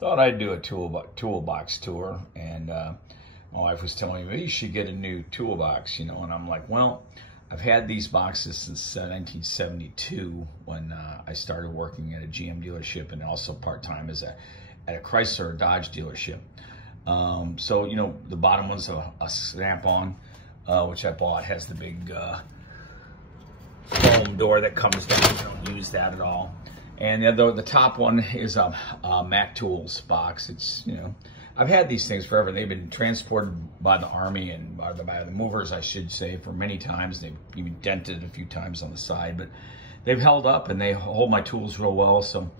thought I'd do a toolbox tour, and my wife was telling me, well, you should get a new toolbox, you know, and I'm like, well, I've had these boxes since 1972 when I started working at a GM dealership and also part-time at a Chrysler or Dodge dealership. So, you know, the bottom one's a Snap-on, which I bought, has the big foam door that comes down. I don't use that at all. And the top one is a Mac Tools box. It's, you know, I've had these things forever. They've been transported by the Army and by the movers, I should say, for many times. They've even dented a few times on the side, but they've held up and they hold my tools real well. So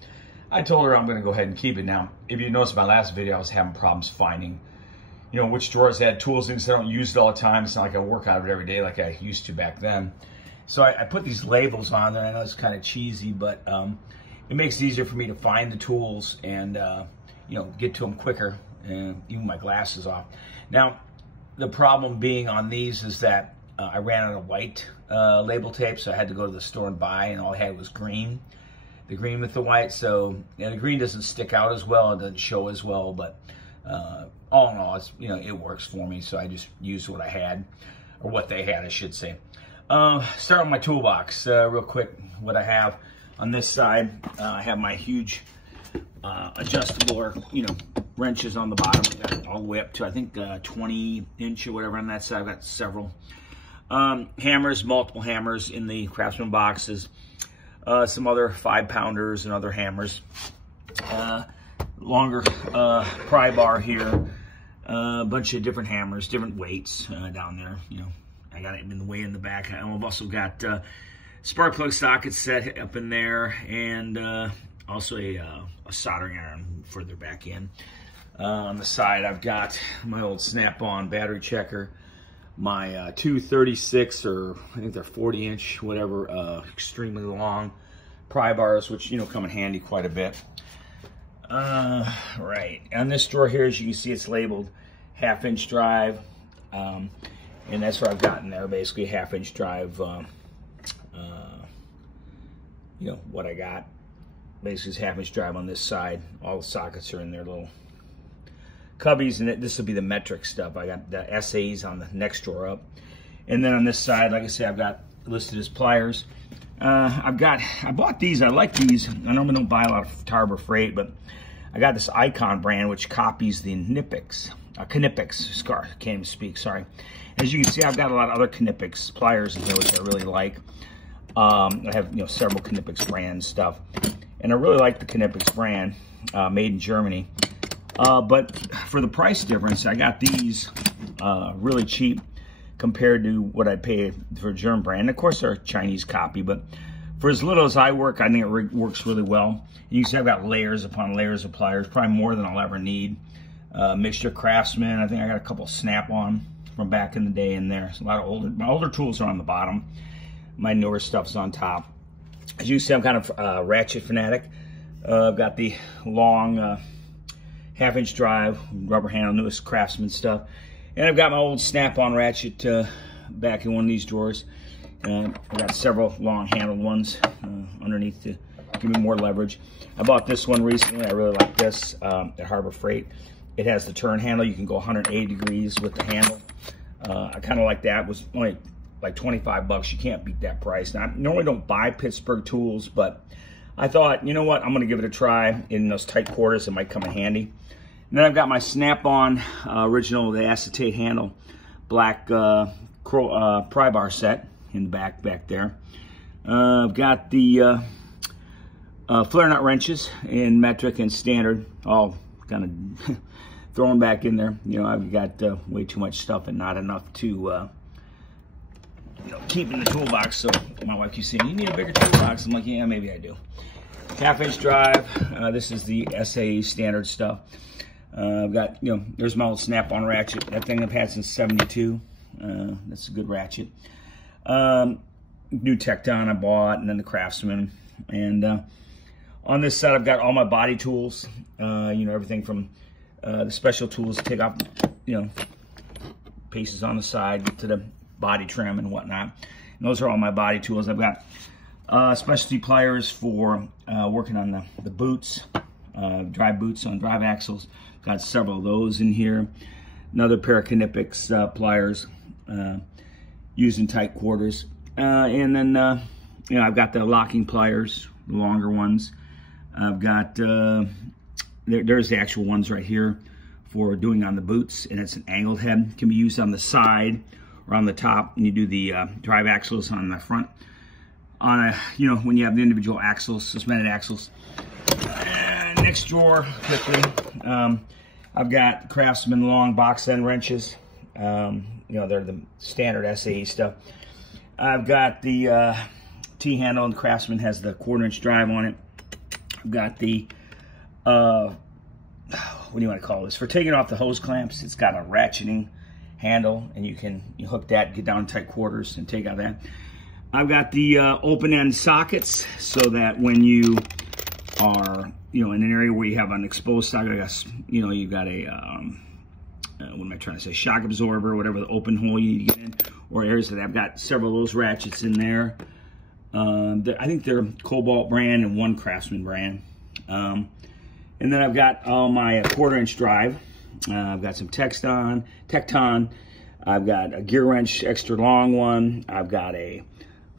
I told her I'm going to go ahead and keep it. Now, if you noticed my last video, I was having problems finding, you know, which drawers had tools in, because I don't use it all the time. It's not like I work out of it every day like I used to back then. So I put these labels on there. I know it's kind of cheesy, but it makes it easier for me to find the tools and, you know, get to them quicker, and even my glasses off. Now, the problem being on these is that I ran out of white label tape, so I had to go to the store and buy, and all I had was green. The green with the white, so the green doesn't stick out as well, it doesn't show as well, but all in all, it's, you know, it works for me, so I just used what I had, or what they had, I should say. Start with my toolbox real quick. What I have on this side, I have my huge adjustable, or, you know, wrenches on the bottom. I got it all the way up to, I think, 20-inch or whatever on that side. I've got several hammers, multiple hammers in the Craftsman boxes. Some other 5-pounders and other hammers. Longer pry bar here. A bunch of different hammers, different weights down there. You know, I got it in the way in the back. I've also got spark plug socket set up in there, and also a soldering iron further back in. On the side, I've got my old Snap-on battery checker, my 236, or I think they're 40-inch, whatever, extremely long pry bars, which, you know, come in handy quite a bit. Right, on this drawer here, as you can see, it's labeled 1/2-inch drive, and that's what I've got in there, basically 1/2-inch drive. You know, what I got, basically is 1/2-inch drive on this side. All the sockets are in their little cubbies, and this will be the metric stuff. I got the SAs on the next drawer up. And then on this side, like I said, I've got listed as pliers. I bought these, I like these. I normally don't buy a lot of Harbor Freight, but I got this Icon brand, which copies the Knipex, can't even speak, sorry. As you can see, I've got a lot of other Knipex pliers in here, which I really like. I have, you know, several Knipex brand stuff. And I really like the Knipex brand, made in Germany. But for the price difference, I got these really cheap compared to what I pay for a German brand. And of course, they're a Chinese copy, but for as little as I work, I think it works really well. You can see I've got layers upon layers of pliers, probably more than I'll ever need. Mixture Craftsman, I think I got a couple Snap-on from back in the day in there. So a lot of my older tools are on the bottom. My newer stuff's on top. As you see, I'm kind of ratchet fanatic. I've got the long 1/2-inch drive, rubber handle, newest Craftsman stuff. And I've got my old Snap-on ratchet back in one of these drawers. I've got several long handled ones underneath to give me more leverage. I bought this one recently. I really like this at Harbor Freight. It has the turn handle. You can go 180 degrees with the handle. I kind of like that. It was only like 25 bucks. You can't beat that price. Now, I normally don't buy Pittsburgh tools, but I thought, you know what, I'm going to give it a try. In those tight quarters, it might come in handy. And then I've got my Snap-on original, the acetate handle, black pry bar set in the back there. I've got the flare nut wrenches in metric and standard, all kind of thrown back in there. You know, I've got way too much stuff and not enough to you know, keep in the toolbox. So my wife keeps saying, you need a bigger toolbox. I'm like, yeah, maybe I do. 1/2-inch drive. This is the SA standard stuff. I've got, you know, there's my old Snap-on ratchet. That thing I've had since '72. That's a good ratchet. New Tecton I bought, and then the Craftsman. And on this side, I've got all my body tools. You know, everything from the special tools to take off, you know, pieces on the side to the body trim and whatnot. And those are all my body tools. I've got specialty pliers for working on the boots. drive boots on drive axles. Got several of those in here. Another pair of Knipex pliers used in tight quarters. And then, you know, I've got the locking pliers, the longer ones. I've got, there's the actual ones right here for doing on the boots, and it's an angled head. It can be used on the side or on the top, and you do the drive axles on the front. On a, you know, when you have the individual axles, suspended axles. Next drawer, quickly, I've got Craftsman long box end wrenches. You know, they're the standard SAE stuff. I've got the T-handle, and Craftsman has the 1/4" drive on it. I've got the, what do you want to call this? For taking off the hose clamps, it's got a ratcheting handle, and you hook that, get down in tight quarters, and take out that. I've got the open-end sockets, so that when you are, you know, in an area where you have an exposed socket, I guess, you know, you've got a, what am I trying to say, shock absorber, whatever the open hole you get in, or areas that I've got several of those ratchets in there. I think they're Cobalt brand and one Craftsman brand. And then I've got all my 1/4" drive. I've got some Tecton. I've got a gear wrench, extra long one. I've got a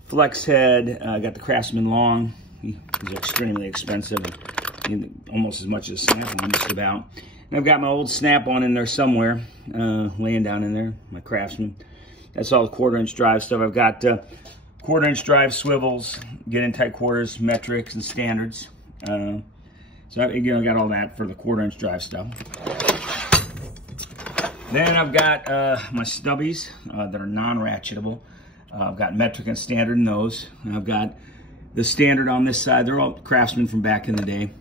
flex head. I got the Craftsman long. These are extremely expensive, almost as much as Snap-on, just about. And I've got my old Snap-on in there somewhere, laying down in there, my Craftsman. That's all the 1/4" drive stuff. I've got 1/4" drive swivels, get in tight quarters, metrics, and standards. So again, I got all that for the 1/4" drive stuff. Then I've got my stubbies that are non-ratchetable. I've got metric and standard in those. And I've got the standard on this side. They're all Craftsman from back in the day.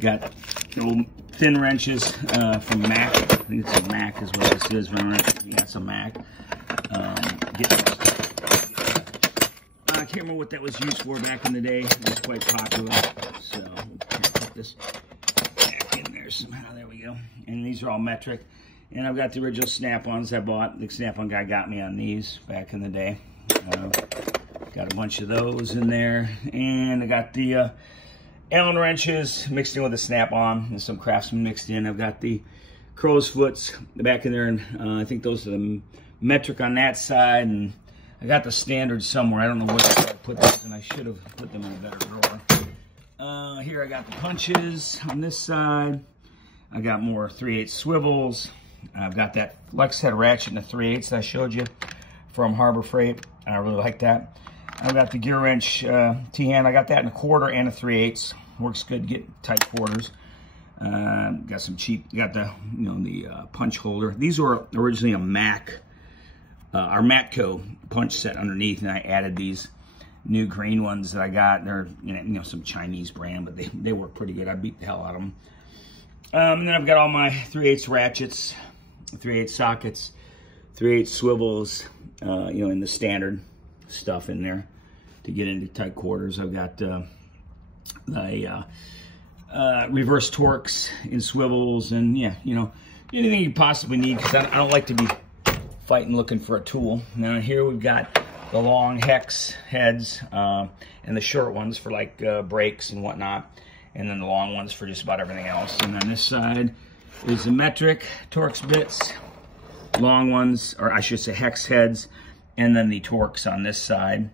Got old thin wrenches from Mac. I think it's a Mac is what this is. Yeah, it's a Mac. I can't remember what that was used for back in the day. It was quite popular. So we'll put this back in there somehow. There we go. And these are all metric. And I've got the original Snap-ons I bought. The Snap-on guy got me on these back in the day. Got a bunch of those in there. And I got the Allen wrenches mixed in with the Snap-on and some Craftsman mixed in. I've got the crow's foots back in there. And I think those are the metric on that side. And I got the standard somewhere. I don't know where I put those, and I should have put them in a better drawer. Here I got the punches on this side. I got more 3/8 swivels. I've got that flex head ratchet in the 3/8 that I showed you from Harbor Freight. I really like that. I've got the gear wrench T-hand. I got that in a 1/4 and a 3/8. Works good, get tight quarters. Got some cheap. Got the the punch holder. These were originally a Mac, our Matco punch set underneath, and I added these new green ones that I got. They're some Chinese brand, but they work pretty good. I beat the hell out of them. And then I've got all my 3/8 ratchets, 3/8 sockets, 3/8 swivels, in the standard stuff in there to get into tight quarters. I've got the reverse Torx in swivels, and anything you possibly need, because I don't like to be fighting looking for a tool. Now here we've got the long hex heads and the short ones for like brakes and whatnot, and then the long ones for just about everything else. And on this side is the metric Torx bits, long ones, or I should say hex heads, and then the Torx on this side,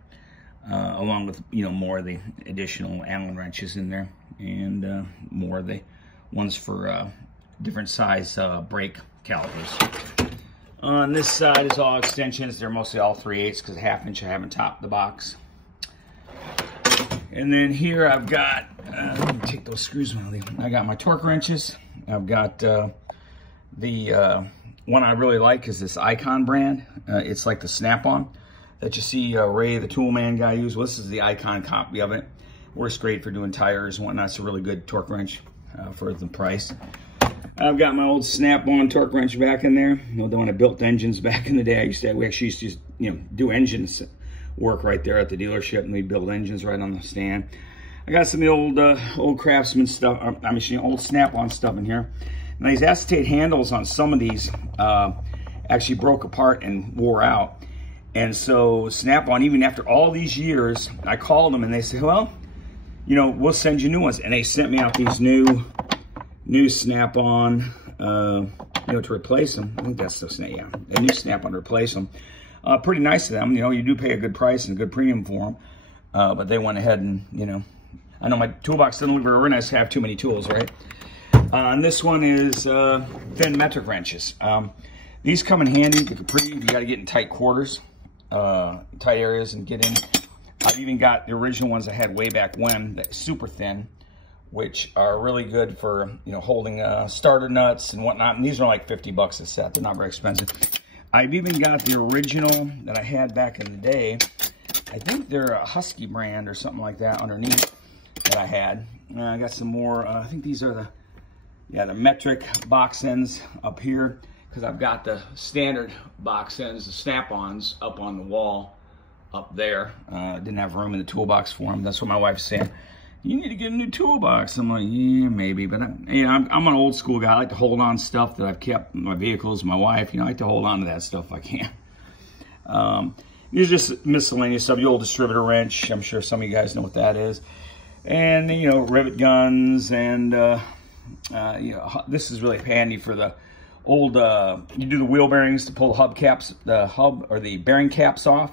along with more of the additional Allen wrenches in there, and more of the ones for different size brake calipers. On this side is all extensions. They're mostly all 3/8 because 1/2 inch I haven't topped the box. And then here I've got, let me take those screws out of there. I got my torque wrenches. I've got the one I really like is this Icon brand. It's like the Snap-on that you see Ray, the Toolman guy, use. Well, this is the Icon copy of it. Works great for doing tires and whatnot. It's a really good torque wrench for the price. I've got my old Snap-on torque wrench back in there. The one I built engines back in the day. We actually used to do engines work right there at the dealership, and we build engines right on the stand. I got some of the old Craftsman stuff, old Snap-on stuff in here. And these acetate handles on some of these actually broke apart and wore out. And so Snap-on, even after all these years, I called them and they said, well, you know, we'll send you new ones. And they sent me out these new Snap-on, you know, to replace them. I think that's the Snap, yeah, a new Snap-on to replace them. Pretty nice of them. You know, you do pay a good price and a good premium for them. But they went ahead and, you know, I know my toolbox doesn't look very organized to have too many tools, right? And this one is thin metric wrenches. These come in handy. The Capri, you got to get in tight quarters, tight areas, and get in. I've even got the original ones I had way back when, that super thin, which are really good for, you know, holding starter nuts and whatnot. And these are like 50 bucks a set. They're not very expensive. I've even got the original that I had back in the day. I think they're a Husky brand or something like that underneath that I had. I got some more. I think these are the metric box ends up here, because I've got the standard box ends, the Snap-ons, up on the wall up there. Didn't have room in the toolbox for them. That's what my wife's saying. You need to get a new toolbox. I'm like, yeah, maybe. But you know, I'm an old school guy. I like to hold on to stuff that I've kept in my vehicles, my wife. You know, I like to hold on to that stuff if I can. These are just miscellaneous stuff. The old distributor wrench. I'm sure some of you guys know what that is. And, you know, rivet guns. And, you know, this is really handy for the old, you do the wheel bearings to pull the hub caps, or the bearing caps off.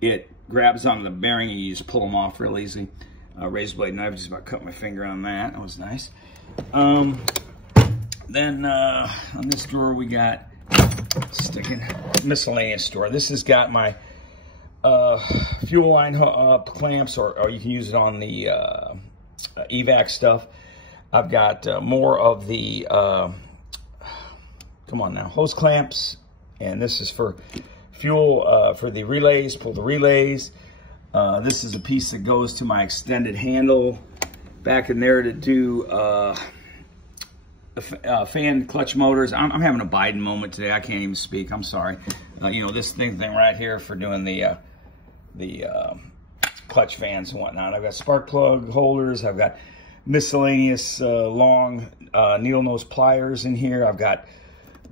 It grabs onto the bearing and you just pull them off real easy. Razor blade knife, just about cut my finger on that. That was nice. Then on this drawer we got sticking miscellaneous drawer. This has got my fuel line clamps, or you can use it on the evac stuff. I've got more of the come on now, hose clamps, and this is for fuel for the relays. Pull the relays. This is a piece that goes to my extended handle back in there to do fan clutch motors. I'm having a Biden moment today. I can't even speak. I'm sorry. You know, this thing right here for doing the clutch fans and whatnot. I've got spark plug holders. I've got miscellaneous long needle nose pliers in here. I've got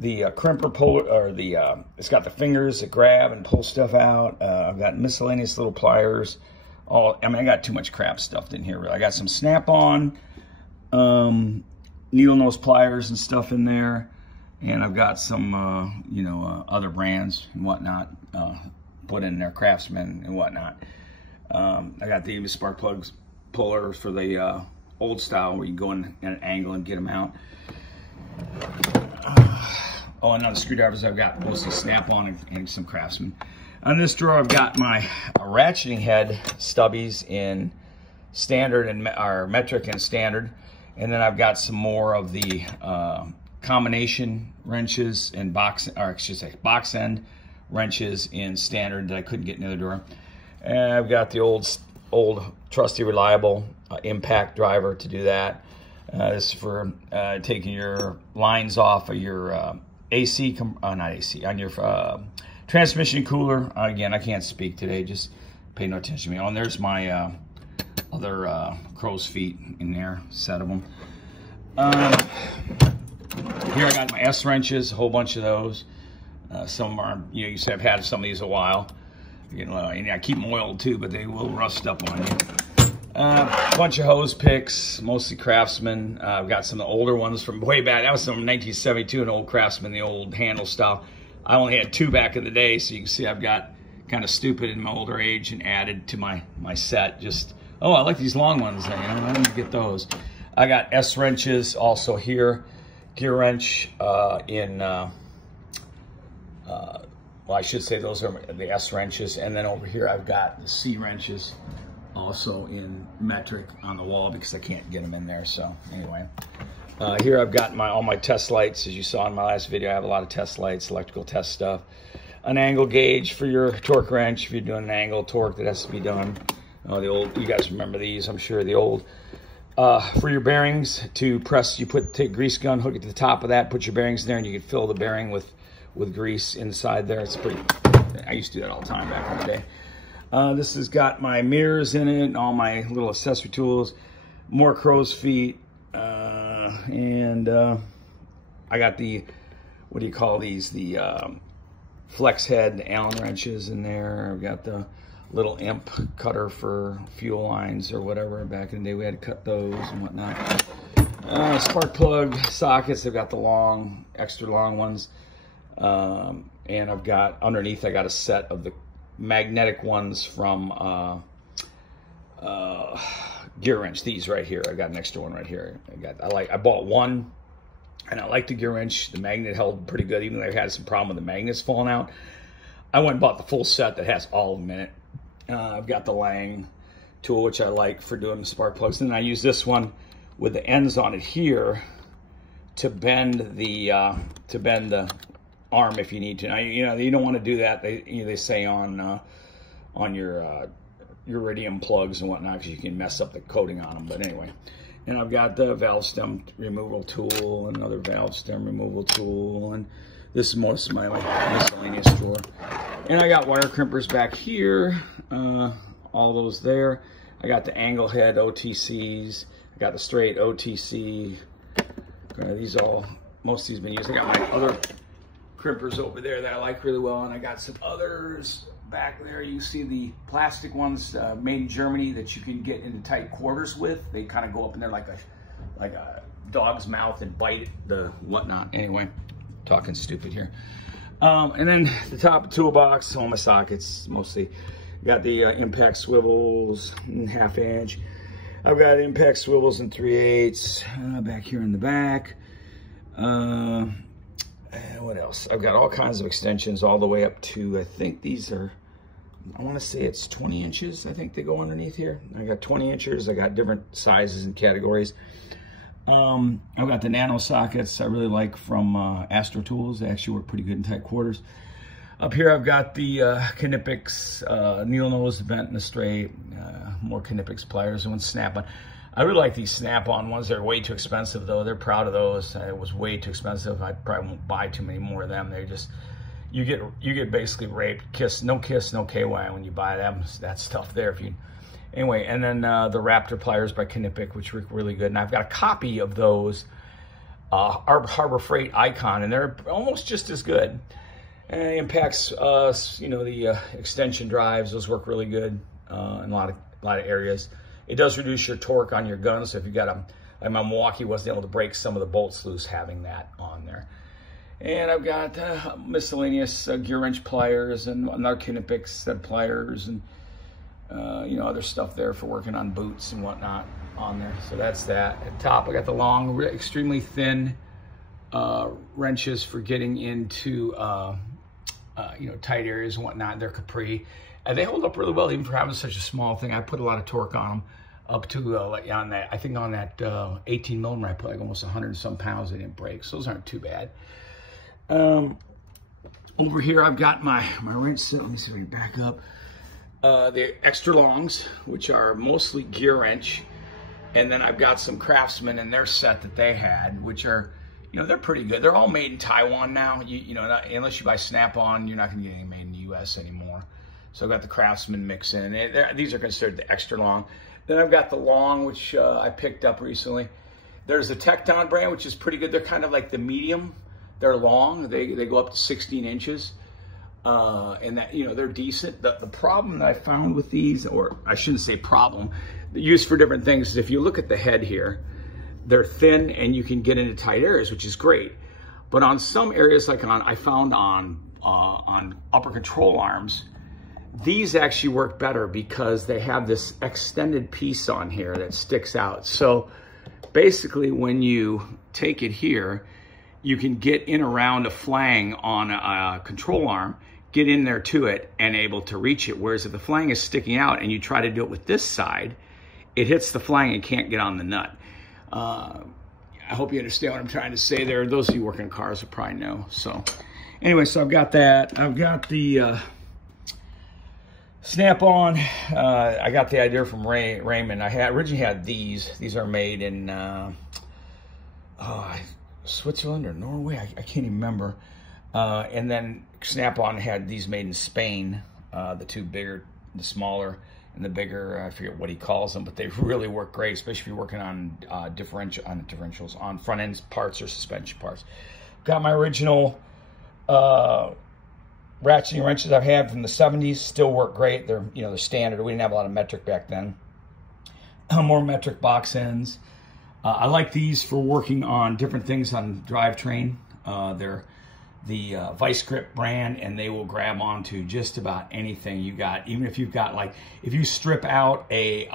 the crimper puller, or the it's got the fingers that grab and pull stuff out. I've got miscellaneous little pliers. I mean, I got too much crap stuffed in here. Really. I got some Snap-on needle nose pliers and stuff in there, and I've got some you know, other brands and whatnot put in there, Craftsman and whatnot. I got the spark plugs puller for the old style, where you go in at an angle and get them out. Oh, and on the screwdrivers, I've got mostly Snap-on and some Craftsman. On this drawer, I've got my ratcheting head stubbies in standard and metric and standard, and then I've got some more of the combination wrenches and box end wrenches in standard that I couldn't get in the other drawer. And I've got the old trusty, reliable impact driver to do that. This is for taking your lines off of your AC, not AC, on your transmission cooler. Again, I can't speak today, just pay no attention to me. Oh, and there's my other crow's feet in there, set of them. Here I got my S wrenches, a whole bunch of those. Some are, you know, you say I've had some of these a while. You know, and I keep them oiled too, but they will rust up on you. A bunch of hose picks, mostly Craftsman. I've got some of the older ones from way back. That was from 1972, an old Craftsman, the old handle style. I only had 2 back in the day, so you can see I've got kind of stupid in my older age and added to my set. Just, oh, I like these long ones. You know, I need to get those. I got S wrenches also here, gear wrench well, I should say those are the S wrenches, and then over here I've got the C wrenches, also in metric on the wall because I can't get them in there. So anyway, here I've got all my test lights. As you saw in my last video, I have a lot of test lights, electrical test stuff. An angle gauge for your torque wrench if you're doing an angle torque that has to be done. The old, you guys remember these, I'm sure. The old for your bearings to press, you take grease gun, hook it to the top of that, put your bearings in there, and you can fill the bearing with grease inside there. It's pretty, I used to do that all the time back in the day. This has got my mirrors in it, all my little accessory tools, more crow's feet, and I got the, what do you call these, the flex head Allen wrenches in there. I've got the little imp cutter for fuel lines or whatever. Back in the day, we had to cut those and whatnot. Spark plug sockets. I've got the long, extra long ones. And I've got, underneath, I got a set of the magnetic ones from Gear Wrench. These right here. I got an extra one right here. I bought one, and I like the Gear Wrench. The magnet held pretty good, even though I had some problem with the magnets falling out. I went and bought the full set that has all of them in it. I've got the Lang tool, which I like for doing the spark plugs. And then I use this one with the ends on it here to bend the arm if you need to. Now, you know, you don't want to do that. They say on your iridium plugs and whatnot, because you can mess up the coating on them. But anyway, and I've got the valve stem removal tool, another valve stem removal tool, and this is most of my miscellaneous drawer. And I got wire crimpers back here, all those there. I got the angle head OTCs. I got the straight OTC. Most of these have been used. I got my other crimpers over there that I like really well, and I got some others back there. You see the plastic ones made in Germany that you can get into tight quarters with. They kind of go up in there like a dog's mouth and bite the whatnot. Anyway, talking stupid here. And then the top of the toolbox, all my sockets mostly. Got the impact swivels in 1/2 inch. I've got impact swivels in 3/8 back here in the back. What else? I've got all kinds of extensions all the way up to, I think these are, I want to say it's 20 inches. I think they go underneath here. I got 20 inches. I got different sizes and categories. I've got the nano sockets I really like from Astro Tools. They actually work pretty good in tight quarters. Up here I've got the Knipex needle nose, bent and a straight, more Knipex pliers and one Snap-on. I really like these Snap-on ones. They're way too expensive though. They're proud of those. It was way too expensive. I probably won't buy too many more of them. They just, you get basically raped. No kiss, no KY when you buy them. That stuff there. Anyway, and then the Raptor pliers by Knipex, which work really good. And I've got a copy of those Harbor Freight Icon, and they're almost just as good. And it impacts, you know, the extension drives. Those work really good in a lot of areas. It does reduce your torque on your gun. So if you got like my Milwaukee wasn't able to break some of the bolts loose having that on there. And I've got miscellaneous Gear Wrench pliers and another Knipex set pliers and you know, other stuff there for working on boots and whatnot on there. So that's that. At the top, I got the long, extremely thin wrenches for getting into you know, tight areas and whatnot. They're Capri. They hold up really well, even for having such a small thing. I put a lot of torque on them, up to like on that. I think on that 18 millimeter, I put like almost 100 and some pounds. They didn't break, so those aren't too bad. Over here, I've got my wrench set. Let me see if I can back up. The extra longs, which are mostly Gear Wrench, and then I've got some Craftsman in their set that they had, which are, you know, they're pretty good. They're all made in Taiwan now. You know, unless you buy Snap-on, you're not going to get any made in the U.S. anymore. So I've got the Craftsman mix in. These are considered the extra long. Then I've got the long, which I picked up recently. There's the Tecton brand, which is pretty good. They're kind of like the medium. They're long. They go up to 16 inches. And that, you know, they're decent. The problem that I found with these, or I shouldn't say problem, used for different things, is if you look at the head here, they're thin and you can get into tight areas, which is great. But on some areas, like I found on upper control arms, these actually work better because they have this extended piece on here that sticks out. So basically when you take it here, you can get in around a flang on a control arm, get in there to it and able to reach it. Whereas if the flang is sticking out and you try to do it with this side, it hits the flang and can't get on the nut. I hope you understand what I'm trying to say there. Those of you working in cars will probably know. So anyway, so I've got that. I've got the Snap-on. I got the idea from Raymond. I originally had these. These are made in Switzerland or Norway. I can't even remember. And then Snap-on had these made in Spain. The two bigger, the smaller, and the bigger. I forget what he calls them, but they really work great, especially if you're working on differentials, on front end parts or suspension parts. Got my original ratcheting wrenches I've had from the 70s still work great. They're, you know, they're standard. We didn't have a lot of metric back then. More metric box ends. I like these for working on different things on drivetrain. They're the Vice Grip brand, and they will grab onto just about anything you got. Even if you've got, like, if you strip out a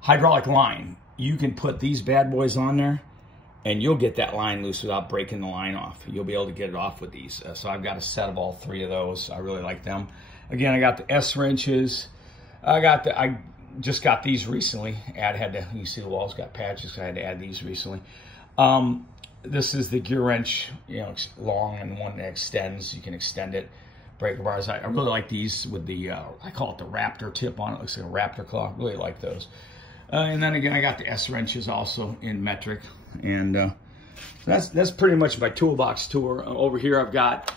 hydraulic line, you can put these bad boys on there and you'll get that line loose without breaking the line off. You'll be able to get it off with these. So I've got a set of all 3 of those. I really like them. Again, I got the S wrenches. I just got these recently. You see the walls got patches, so I had to add these recently. This is the gear wrench, you know, long and one that extends. You can extend it. Breaker bars. I really like these with the, I call it the Raptor tip on it. Looks like a Raptor claw. Really like those. And then again, I got the S wrenches also in metric. And that's pretty much my toolbox tour. Over here I've got,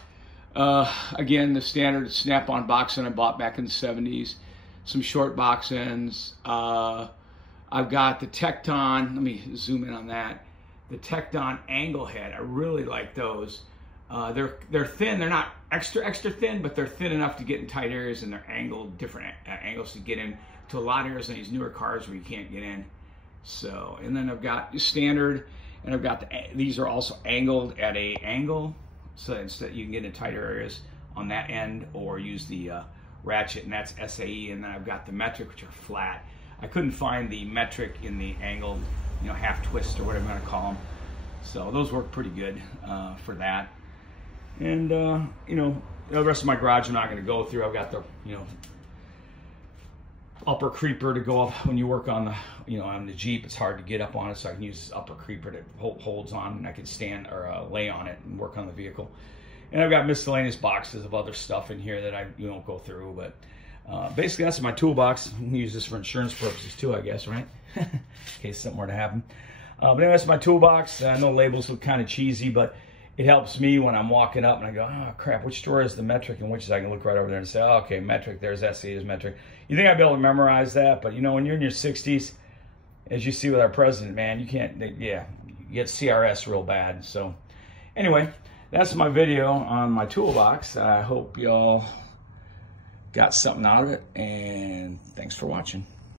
again, the standard Snap-on box end I bought back in the 70s. Some short box ends. I've got the Tecton. Let me zoom in on that. The Tecton angle head. I really like those. They're thin. They're not extra thin, but they're thin enough to get in tight areas, and they're angled different angles to get in to a lot of areas in these newer cars where you can't get in. So, and then I've got standard, and I've got these are also angled at a angle, so that you can get in tighter areas on that end, or use the ratchet, and that's SAE. And then I've got the metric, which are flat. I couldn't find the metric in the angled, you know, half twist or whatever you want to call them. So those work pretty good for that. And you know, the rest of my garage I'm not going to go through. I've got the, you know, upper creeper to go up when you work on the, you know, on the Jeep. It's hard to get up on it, so I can use this upper creeper that holds on, and I can stand or lay on it and work on the vehicle. And I've got miscellaneous boxes of other stuff in here that I won't go through, but basically that's my toolbox. I can use this for insurance purposes too, I guess, right? In case something were to happen. But anyway, that's my toolbox. I know labels look kind of cheesy, but it helps me when I'm walking up and I go, oh crap, which drawer is the metric and which is, I can look right over there and say, oh, okay, metric, there's SAE, there's metric. You think I'd be able to memorize that, but you know, when you're in your 60s, as you see with our president, man, you can't, yeah, you get CRS real bad. So anyway, that's my video on my toolbox. I hope y'all got something out of it, and thanks for watching.